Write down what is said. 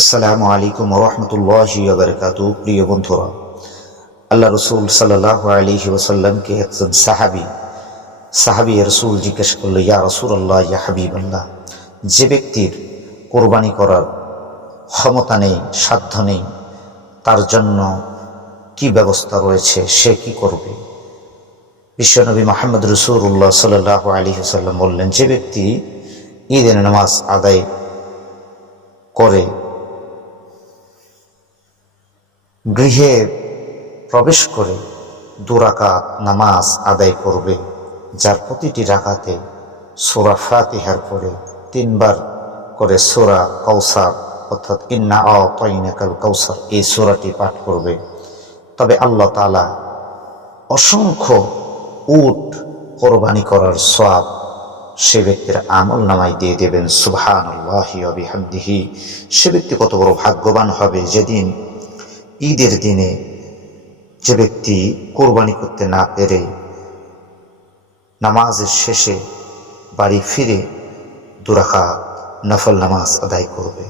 আসসালামু আলাইকুম ওয়া রাহমাতুল্লাহি ওয়া বারাকাতুহু। প্রিয় বন্ধুরা, আল্লাহ রসুল সাল্লাল্লাহু আলাইহি ওয়াসাল্লামকে একজন সাহাবী রসুল জিজ্ঞেস করল, ইয়া রাসূলুল্লাহ, ইয়া হাবিবাল্লাহ, যে ব্যক্তির কোরবানি করার ক্ষমতা নেই, সাধ্য নেই, তার জন্য কি ব্যবস্থা রয়েছে, সে কি করবে? বিশ্বনবী মুহাম্মদ রাসূলুল্লাহ সাল্লাল্লাহু আলাইহি ওয়াসাল্লাম বললেন, যে ব্যক্তি ঈদের নামাজ আদায় করে গৃহে প্রবেশ করে 2 রাকাত নামাজ আদায় করবে, যার প্রতিটি রাকাতে সূরা ফাতিহার পরে 3 বার করে সূরা কাউসার অর্থাৎ ইন্না আ'তাইনাকাল কাউসার এই সূরাটি পাঠ করবে, তবে আল্লাহ তাআলা অসংখ্য উট কোরবানি করার সওয়াব সে ব্যক্তির আমল নামায় দিয়ে দেবেন। সুবহানাল্লাহি ওয়া বিহামদিহি। সে ব্যক্তি কত বড় ভাগ্যবান হবে যেদিন ঈদের দিনে যে ব্যক্তি কোরবানি করতে না পেরে নামাজের শেষে বাড়ি ফিরে 2 রাকাত নফল নামাজ আদায় করবে।